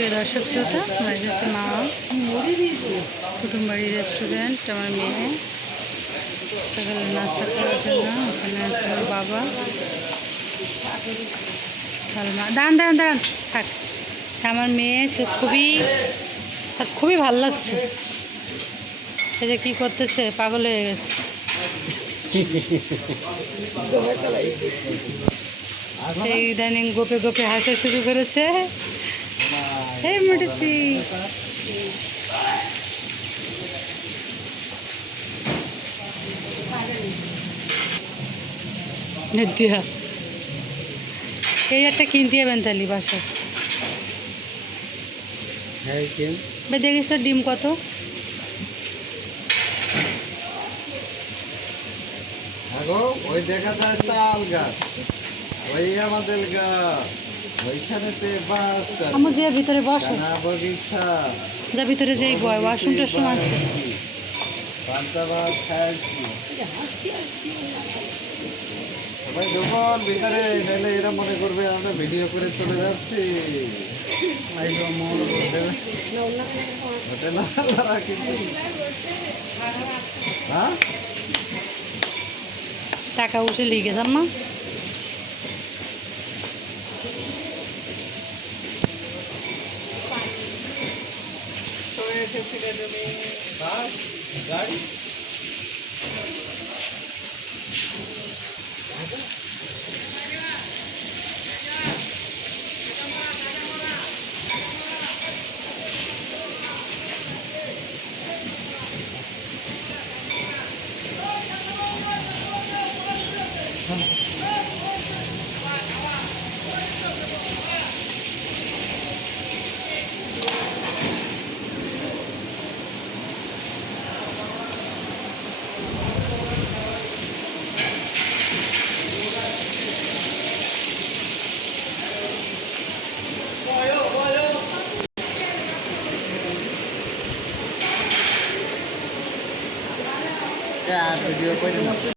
প্রিয় দর্শক শ্রোতা, হচ্ছে মা কুটুমবাড়ি রেস্টুরেন্ট। আমার মেয়ে সকালে নাস্তা করার জন্য ওখানে আছে আমার বাবা সালমা। দাঁড়ান দাঁড়ান দাঁড়ান থাক। আমার মেয়ে সে খুবই ভালো লাগছে। সে যে কী করতেছে, পাগল হয়ে গেছে। সেই ইদানিং গোপে গোপে হাসা শুরু করেছে। এই মোটেছি এই একটা কিনতে যাবেন তাহলে বাসায়। দেখিস তো ডিম কত? ওই দেখা যায় তাল গাছ, ওই আমাদের গাছ, ওইখানেতে আমার যে ভিতরে বসো, বগিচা, যা ভিতরে যেই বয় ওয়াশরুমটার সময় পান্তাবাদ খাইছি। সবাই যখন ভিতরে নাইলে এরা মনে করবে আমরা ভিডিও করে চলে যাচ্ছি। হোটেল কিন্তু হ্যাঁ টাকা উঠে লিখে যান না। গাড়ি ভিডিও করে